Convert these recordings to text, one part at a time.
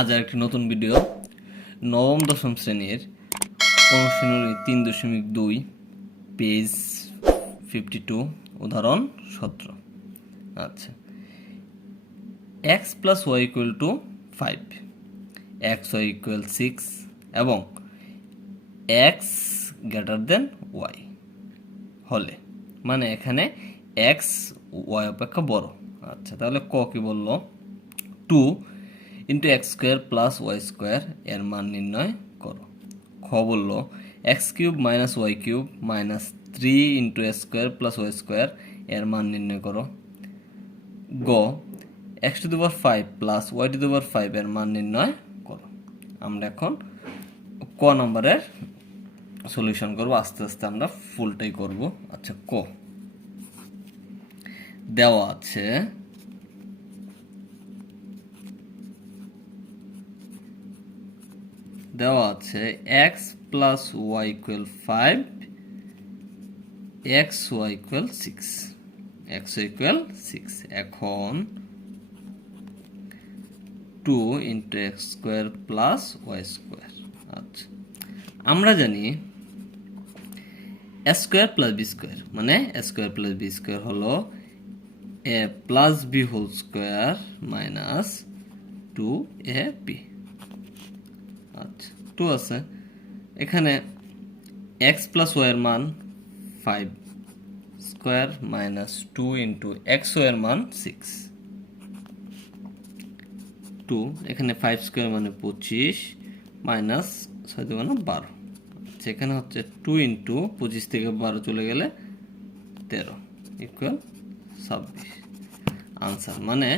আজ আর একটি নতুন ভিডিও নবম দশম শ্রেণীর অনুশীলনী 3.2 পেজ 52 উদাহরণ 17। আচ্ছা, x plus Y equal to 5, x Y equal 6 এবং x গ্রেটার দেন ওয়াই হলে, মানে এখানে x ওয়াই অপেক্ষা বড়। আচ্ছা, তাহলে ক কি বললো, 2 into x square plus y square এর মান নির্ণয় করো। খ বললো x cube minus y cube minus 3 into x square plus y square এর মান নির্ণয় করো। গ x to the power 5 plus y to the power 5 এর মান নির্ণয় করো। আমরা এখন ক নম্বরের সলিউশন করব, আস্তে আস্তে আমরা ফুলটাই করব। আচ্ছা, ক দেওয়া আছে x plus Y equal 5, x Y equal 6, x equal 6। এখন 2 into x square plus y square. আচ্ছা, আমরা জানি a square plus b square মানে a square plus b square হলো a plus b whole square minus 2ab। আচ্ছা, 2 আছে এখানে, X plus Y এর মান 5 square minus 2 into X Y এর মান 6, 2 এখানে 5 স্কোয়ার মানে 25 মাইনাস 6 দুগুণে 12। এখানে হচ্ছে 2 ইন্টু 25 থেকে 12 চলে গেলে 13 ইকুয়াল 26। আনসার মানে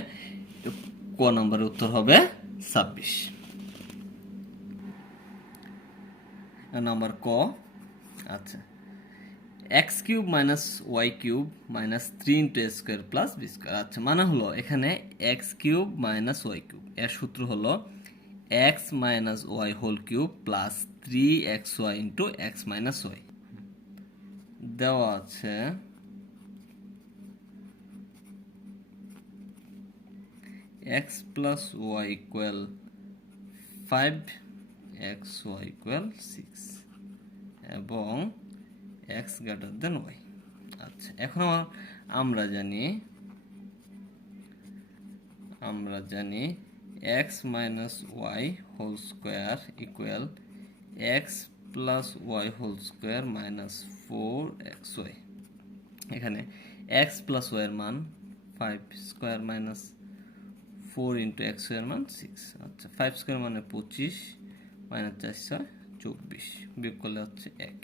ক নম্বরের উত্তর হবে 26 নাম্বার ক। আচ্ছা, x cube minus y cube minus 3 into a square plus b square. আচ্ছা, মানে হলো এখানে x cube minus y cube এর সূত্র হলো x minus Y whole cube plus 3xy into x minus y. দেওয়া আছে x plus Y equal 5, x Y equal 6 এবং এক্স গ্রেটার দেন ওয়াই। আচ্ছা, এখন আমরা জানি X minus Y whole square equal X plus Y whole square minus 4xy। এখানে X plus Y এর মান 5 square minus 4 into X Y এর মান 6। আচ্ছা, 5 স্কোয়ার মানে 25 মাইনাস 4 24, বিয়োগ করলে হচ্ছে 1,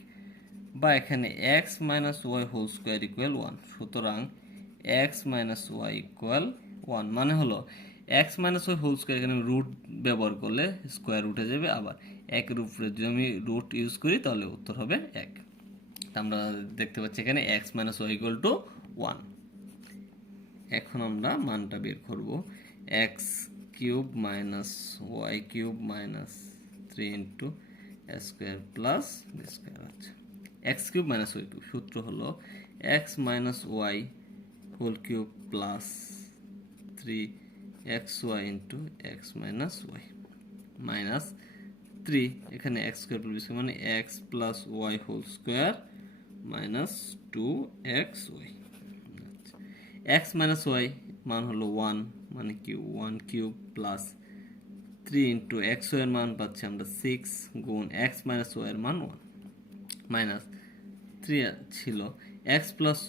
বা এখানে x minus Y whole square equal 1। সুতরাং এক্স মাইনাস ওয়াই ইকুয়াল 1 মানে হলো x minus Y whole square, এখানে রুট ব্যবহার করলে স্কোয়ার উঠে যাবে, আবার একের উপরে যদি আমি রুট ইউজ করি তাহলে উত্তর হবে 1। আমরা দেখতে পাচ্ছি এখানে x minus Y equal to 1। এখন আমরা মানটা বের করব, x cube minus y cube minus 3 into a square plus b square. আচ্ছা, x cube minus y cube সূত্র হলো x minus Y whole cube plus 3xy into x minus y minus 3, এখানে x square plus b square মানে x plus Y whole square minus 2xy। X minus y মান হলো 1 মানে কি 1 cube plus 3 into X Y এর মান পাচ্ছি আমরা 6 গুণ এক্স মাইনাস ওয়াই এর মান 1 মাইনাস 3 ছিল X plus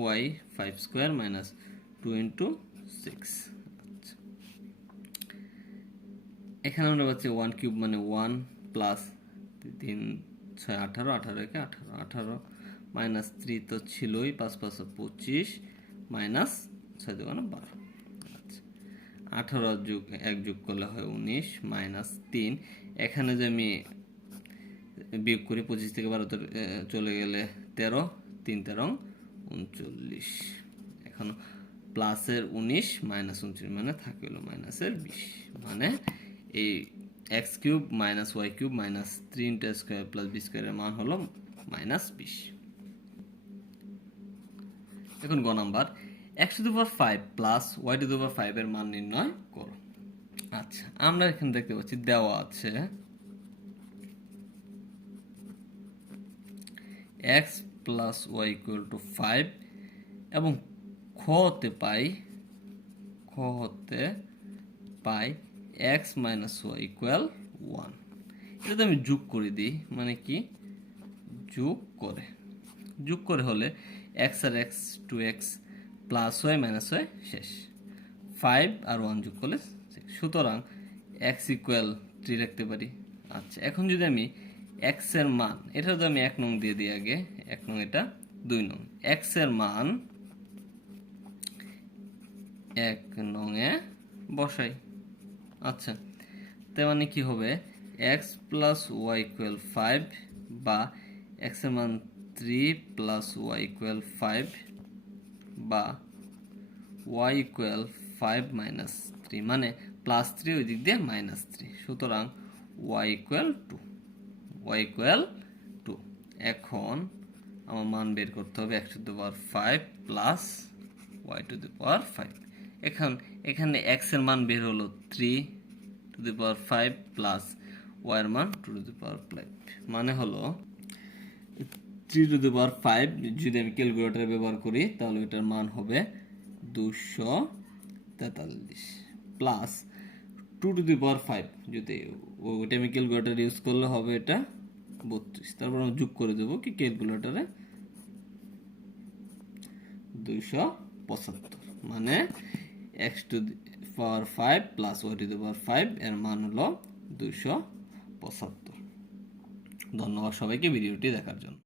Y 5 square minus 2 into 6। এখানে আমরা পাচ্ছি 1 কিউব মানে 1 প্লাস 3 6 18 18 একে 18 18 মাইনাস 3 তো ছিলই, 5 5 25 মাইনাস 6 দুগুণে 12। আচ্ছা, 18 যোগ 1 যোগ করলে হয় 19 মাইনাস 3, এখানে যে আমি বিয়োগ করি 25 থেকে 12 চলে গেলে 13, 3 13 39, এখন প্লাসের 19 মাইনাস 29 মানে থাকে হলো মাইনাসের 20, মানে এই x cube minus y cube minus 3 into square plus b স্কোয়ারের মান হলো মাইনাস 20। এখন গ number x to the power 5 plus y to the power 5 এর মান নির্ণয় করো। আচ্ছা, আমরা এখানে দেখতে পাচ্ছি দেওয়া আছে x plus Y equal to 5 এবং খ হতে পাই x মাইনাস ওয়াই ইকুয়াল 1। এটাতে আমি যোগ করে দিই, মানে কি যোগ করে হলে x আর x 2x plus Y minus Y শেষ, 5 আর 1 যোগ করলে 6, সুতরাং x ইকুয়াল 3 রাখতে পারি। আচ্ছা, এখন যদি আমি x এর মান, এটা তো আমি 1 নং দিয়ে দিই আগে, 1 নং এটা 2 নং, x এর মান 1 নং এ বসাই। আচ্ছা, তার মানে কি হবে x প্লাস ওয়াই ইকুয়াল 5 বা x এর মান 3 প্লাস ওয়াই ইকুয়াল 5 বা y ইকুয়াল 5 মাইনাস 3, মানে প্লাস 3 ওই দিক দিয়ে মাইনাস 3, সুতরাং y ইকুয়াল 2। এখন আমার মান বের করতে হবে x to the power 5 plus y to the power 5। এখানে x এর মান বের হলো 3 to the power 5 plus y এর মান 2 টু দি পাওয়ার 5, মানে হলো 3 টু দি পাওয়ার 5। যদি আমি ক্যালকুলেটর ব্যবহার করি তাহলে এটার মান হবে 243 প্লাস 2 টু দি পাওয়ার 5, যদি ওইটা আমি ক্যালকুলেটর ইউজ করলে হবে এটা 32। তারপর আমি যোগ করে দেবো কি ক্যালকুলেটরে 275, মানে x to the power 5 plus y to the power 5 এর মান হলো 275। ধন্যবাদ সবাইকে ভিডিওটি দেখার জন্য।